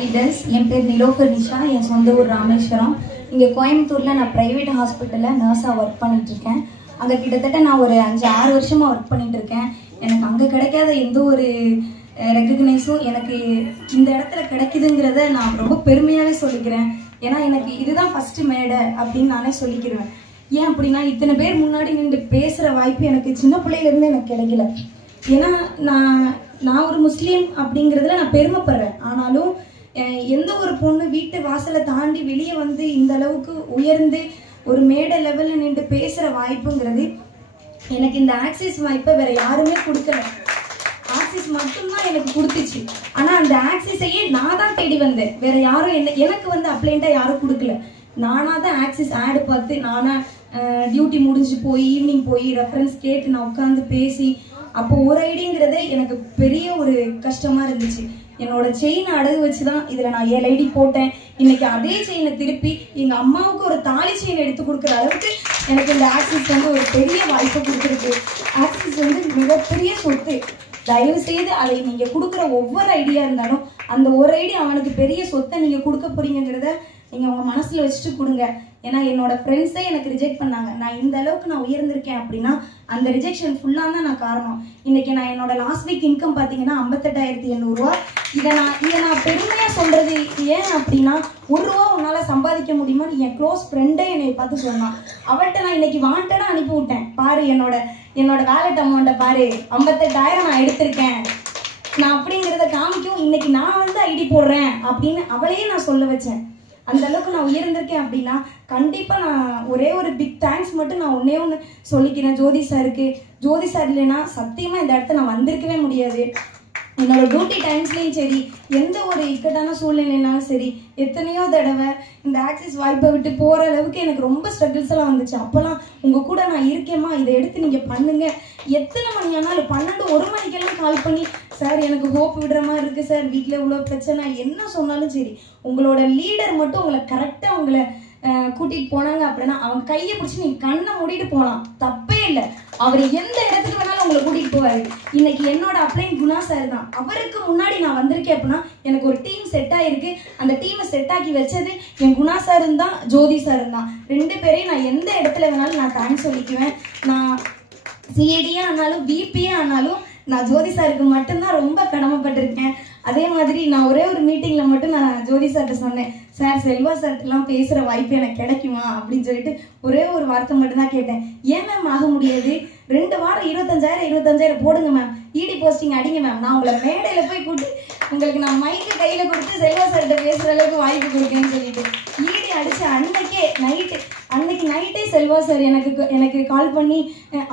Leaders, என் பேர் நிலோஃபர் நிஷா. என் சொந்த ஊர் ராமேஸ்வரம். இங்கே கோயம்புத்தூரில் நான் ப்ரைவேட் ஹாஸ்பிட்டலில் நர்ஸாக ஒர்க் பண்ணிகிட்ருக்கேன். அங்கே கிட்டத்தட்ட நான் ஒரு 5-6 வருஷமாக ஒர்க் பண்ணிகிட்ருக்கேன். எனக்கு அங்கே கிடைக்காத எந்த ஒரு ரெக்கக்னைஸும் எனக்கு இந்த இடத்துல கிடைக்குதுங்கிறத நான் ரொம்ப பெருமையாகவே சொல்லிக்கிறேன். ஏன்னா எனக்கு இதுதான் ஃபஸ்ட்டு மேடை அப்படின்னு நானே சொல்லிக்கிறேன். ஏன் அப்படின்னா, இத்தனை பேர் முன்னாடி நின்று பேசுகிற வாய்ப்பு எனக்கு சின்ன பிள்ளையிலேருந்து எனக்கு கிடைக்கல. ஏன்னா நான் ஒரு முஸ்லீம் அப்படிங்கிறதுல நான் பெருமைப்படுறேன். ஆனாலும் எந்த ஒரு பொண்ணு வீட்டு வாசலை தாண்டி வெளியே வந்து இந்த அளவுக்கு உயர்ந்து ஒரு மேடை லெவலில் நின்று பேசுகிற வாய்ப்புங்கிறது எனக்கு இந்த ஆக்சிஸ் வாய்ப்பை வேற யாருமே கொடுக்கல. ஆக்சிஸ் மட்டும்தான் எனக்கு கொடுத்துச்சு. ஆனால் அந்த ஆக்சிஸையே நான் தான் தேடி வந்தேன். வேற யாரும் எனக்கு வந்து அப்ளைண்ட்டாக யாரும் கொடுக்கல. நானாக தான் ஆக்சிஸ் ஆடு பார்த்து நானாக டியூட்டி முடிஞ்சு போய் ஈவினிங் போய் ரெஃபரன்ஸ் கேட்டு நான் உட்காந்து பேசி, அப்போ ஒரு ஐடிங்கிறதே எனக்கு பெரிய ஒரு கஷ்டமா இருந்துச்சு. என்னோட செயினை அடகு வச்சுதான் இதுல நான் 7 ஐடி போட்டேன். இன்னைக்கு அதே செயினை திருப்பி எங்க அம்மாவுக்கு ஒரு தாலி செயின் எடுத்து கொடுக்குற அளவுக்கு எனக்கு இந்த ஆக்சிஸ் வந்து ஒரு பெரிய வாய்ப்பை கொடுத்துருக்கு. ஆக்சிஸ் வந்து மிகப்பெரிய சொத்து. தயவு செய்து அதை நீங்க கொடுக்குற ஒவ்வொரு ஐடியா இருந்தாலும் அந்த ஒரு ஐடி அவனுக்கு பெரிய சொத்தை நீங்க கொடுக்க போறீங்கிறத நீங்க உங்க மனசுல வச்சுட்டு கொடுங்க. ஏன்னா என்னோட ஃப்ரெண்ட்ஸே எனக்கு ரிஜெக்ட் பண்ணாங்க. நான் இந்த அளவுக்கு நான் உயர்ந்திருக்கேன் அப்படின்னா அந்த ரிஜெக்ஷன் ஃபுல்லாக தான் நான் காரணம். இன்னைக்கு நான் என்னோட லாஸ்ட் வீக் இன்கம் பார்த்தீங்கன்னா 58,800 ரூபா. இதை நான் பெருமையாக சொல்றது ஏன் அப்படின்னா, ₹1 உன்னால் சம்பாதிக்க முடியுமான்னு என் க்ளோஸ் ஃப்ரெண்டே என்னை பார்த்து சொன்னான். அவள்கிட்ட நான் இன்னைக்கு வாண்டடாக அனுப்பி விட்டேன். பாரு என்னோட வேலட் அமௌண்ட்டை பாரு, 58,000 நான் எடுத்திருக்கேன் நான் அப்படிங்கிறத காமிக்கும். இன்னைக்கு நான் வந்து ஐடி போடுறேன் அப்படின்னு அவளையே நான் சொல்ல வச்சேன். அந்த அளவுக்கு நான் உயர்ந்திருக்கேன் அப்படின்னா கண்டிப்பாக நான் ஒரே ஒரு பிக் தேங்க்ஸ் மட்டும் நான் ஒன்று சொல்லிக்கிறேன் ஜோதி சாருக்கு. ஜோதி சார் இல்லைன்னா சத்தியமாக இந்த இடத்த நான் வந்திருக்கவே முடியாது. என்னோட டியூட்டி டைம்ஸ்லேயும் சரி, எந்த ஒரு இக்கட்டான சூழ்நிலைனாலும் சரி, எத்தனையோ தடவை இந்த ஆக்சிஸ் வாய்ப்பை விட்டு போகிற அளவுக்கு எனக்கு ரொம்ப ஸ்ட்ரகிள்ஸ் எல்லாம் வந்துச்சு. அப்போல்லாம் உங்கள் கூட நான் இருக்கேம்மா, இதை எடுத்து நீங்கள் பண்ணுங்க, எத்தனை மணி ஆனாலும் 12-1 மணிக்கெல்லாம் கால் பண்ணி, சார் எனக்கு ஹோப் விடுற மாதிரி இருக்குது சார், வீட்டில் இவ்வளோ பிரச்சனை, என்ன சொன்னாலும் சரி, உங்களோட லீடர் மட்டும் உங்களை கரெக்டாக உங்களை கூட்டிகிட்டு போனாங்க அப்படின்னா அவங்க கையை பிடிச்சி நீங்கள் கண்ணை மூடிட்டு போகலாம், தப்பே இல்லை. அவர் எந்த இடத்துக்கு வேணாலும் உங்களை கூட்டிகிட்டு போவார். இன்னைக்கு என்னோட அப்ளைன் குணா சார் தான். அவருக்கு முன்னாடி நான் வந்திருக்கேன் அப்படின்னா எனக்கு ஒரு டீம் செட் ஆகிருக்கு. அந்த டீமை செட் ஆக்கி வச்சது என் குணா சாரும் தான், ஜோதி சாரும் தான். 2 பேரையும் நான் எந்த இடத்துல வேணாலும் நான் தேங்க்ஸ் சொல்லிக்குவேன். நான் சிஏடியே ஆனாலும் பிபியே ஆனாலும் நான் ஜோதி சாருக்கு மட்டும்தான் ரொம்ப கடமைப்பட்டிருக்கேன். அதே மாதிரி நான் ஒரே ஒரு மீட்டிங்கில் மட்டும் நான் ஜோதி சார்கிட்ட சொன்னேன், சார் செல்வா சார்ட்டெல்லாம் பேசுகிற வாய்ப்பு எனக்கு கிடைக்குமா அப்படின்னு சொல்லிட்டு ஒரே ஒரு வார்த்தை மட்டும்தான் கேட்டேன். ஏன் மேம் ஆக முடியாது? 2 வாரம் 25,000 போடுங்க மேம், இடி போஸ்டிங் அடிங்க மேம், நான் உங்களை மேடையில் போய் கூப்பிட்டு உங்களுக்கு நான் மைக்கு கையில் கொடுத்து செல்வா சார்கிட்ட பேசுகிற அளவுக்கு வாய்ப்பு கொடுக்கேன்னு சொல்லிட்டு ஈடி அடிச்சு அன்னைக்கு நைட்டே செல்வா சார் எனக்கு கால் பண்ணி,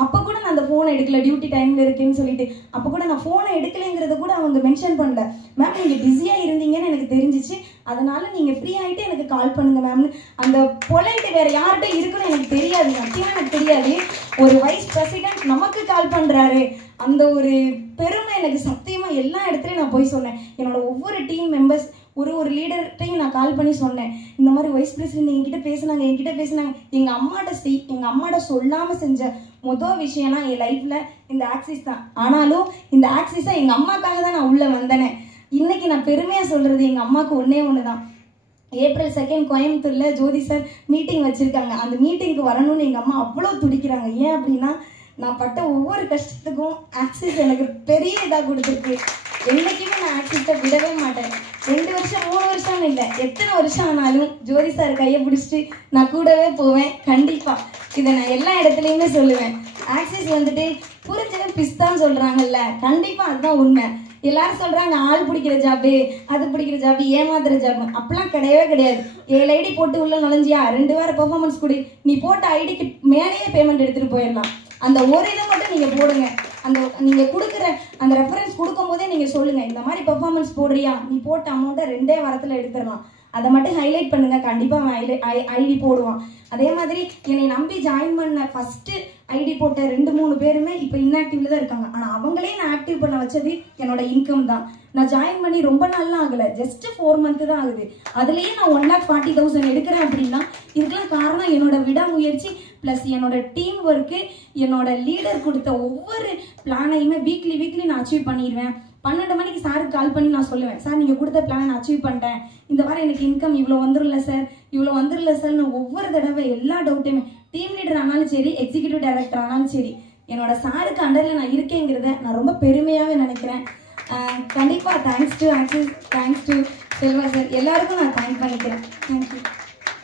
அப்போ கூட நான் அந்த ஃபோனை எடுக்கல, டியூட்டி டைமில் இருக்கேன்னு சொல்லிட்டு, அப்போ கூட நான் ஃபோனை எடுக்கலைங்கிறத கூட அவங்க மென்ஷன் பண்ணல. மேம் நீங்கள் பிஸியாக இருந்தீங்கன்னு எனக்கு தெரிஞ்சிச்சு, அதனால நீங்கள் ஃப்ரீ ஆகிட்டு எனக்கு கால் பண்ணுங்க மேம்னு. அந்த பொலைட்டு வேற யார்கிட்ட இருக்குன்னு எனக்கு தெரியாது, சத்தியமாக எனக்கு தெரியாது. ஒரு வைஸ் பிரசிடென்ட் நமக்கு கால் பண்ணுறாரு, அந்த ஒரு பெருமை எனக்கு சத்தியமாக எல்லா இடத்துலையும் நான் போய் சொன்னேன். என்னோட ஒவ்வொரு டீம் மெம்பர்ஸ் ஒரு லீடர்கிட்டையும் நான் கால் பண்ணி சொன்னேன், இந்த மாதிரி வைஸ் பிரசிடென்ட் என்கிட்ட பேசினாங்க. எங்கள் அம்மாட்ட சொல்லாமல் செஞ்ச மொதல் விஷயம்னா என் லைஃப்பில் இந்த ஆக்சிஸ் தான். ஆனாலும் இந்த ஆக்சிஸை எங்கள் அம்மாக்காக தான் நான் உள்ளே வந்தேனே. இன்னைக்கு நான் பெருமையாக சொல்கிறது எங்கள் அம்மாவுக்கு ஒன்று தான். April 2 கோயம்புத்தூரில் ஜோதி சார் மீட்டிங் வச்சுருக்காங்க. அந்த மீட்டிங்க்கு வரணும்னு எங்கள் அம்மா அவ்வளோ துடிக்கிறாங்க. ஏன் அப்படின்னா, நான் பட்ட ஒவ்வொரு கஷ்டத்துக்கும் ஆக்சிஸ் எனக்கு பெரிய இதாக கொடுத்துருக்கு. என்றைக்குமே நான் ஆக்சிஸை விடவே மாட்டேன். 2 வருஷம் 3 வருஷம் இல்லை, எத்தனை வருஷம் ஆனாலும் ஜோதி சார் கையை பிடிச்சிட்டு நான் கூடவே போவேன். கண்டிப்பாக இதை நான் எல்லா இடத்துலையுமே சொல்லுவேன். ஆக்சிஸ் வந்துட்டு புரிஞ்சவன் பிஸ்தான்னு சொல்கிறாங்கல்ல, கண்டிப்பாக அதுதான் உண்மை. எல்லாரும் சொல்கிறாங்க ஆள் பிடிக்கிற ஜாப்பு, அது பிடிக்கிற ஜாப்பு, ஏமாத்துற ஜாப்பு. அப்பெல்லாம் கிடையவே கிடையாது. 7 ஐடி போட்டு உள்ள நுழைஞ்சியா 2 வாரம் பெர்ஃபார்மன்ஸ் கொடு, நீ போட்ட ஐடிக்கு மேலேயே பேமெண்ட் எடுத்துகிட்டு போயிடலாம். அந்த ஒரு இதை மட்டும் நீங்கள் போடுங்க. அந்த நீங்கள் கொடுக்குற அந்த ரெஃபரன்ஸ் கொடுக்கும் போதே நீங்கள் சொல்லுங்கள், இந்த மாதிரி பெர்ஃபார்மன்ஸ் போடுறியா, நீ போட்ட அமௌண்ட்டை 2 வாரத்தில் எடுத்துடலாம். அதை மட்டும் ஹைலைட் பண்ணுங்க, கண்டிப்பாக ஐடி போடுவான். அதே மாதிரி என்னை நம்பி ஜாயின் பண்ண ஃபஸ்ட்டு ஐடி போட்ட 2-3 பேருமே இப்போ இன்ஆக்டிவ்ல தான் இருக்காங்க. ஆனால் அவங்களே நான் ஆக்டிவ் பண்ண வச்சது என்னோட இன்கம் தான். நான் ஜாயின் பண்ணி ரொம்ப நாள்லாம் ஆகலை, ஜஸ்ட் 4 மந்த்து தான் ஆகுது. அதுலேயே நான் 1,40,000 எடுக்கிறேன் அப்படின்னா இதுக்கெல்லாம் காரணம் என்னோட விடாமுயற்சி ப்ளஸ் என்னோட டீம் ஒர்க்கு. என்னோட லீடர் கொடுத்த ஒவ்வொரு பிளானையுமே வீக்லி நான் அச்சீவ் பண்ணிடுவேன். 12 மணிக்கு சாருக்கு கால் பண்ணி நான் சொல்லுவேன், சார் நீங்கள் கொடுத்த பிளான் நான் அச்சீவ் பண்ணிட்டேன், இந்த வாரம் எனக்கு இன்கம் இவ்வளோ வந்துடல சார், இவ்வளோ வந்துடல சார். நான் ஒவ்வொரு தடவை எல்லா டவுட்டையுமே டீம் லீடர் ஆனாலும் சரி, எக்ஸிக்யூட்டிவ் டைரக்டர் ஆனாலும் சரி, என்னோட சாருக்கு அண்டரில் நான் இருக்கேங்கிறத நான் ரொம்ப பெருமையாகவே நினைக்கிறேன். கண்டிப்பாக தேங்க்ஸ் டு செல்வா சார், எல்லாருக்கும் நான் தேங்க் பண்ணிக்கிறேன். தேங்க்யூ.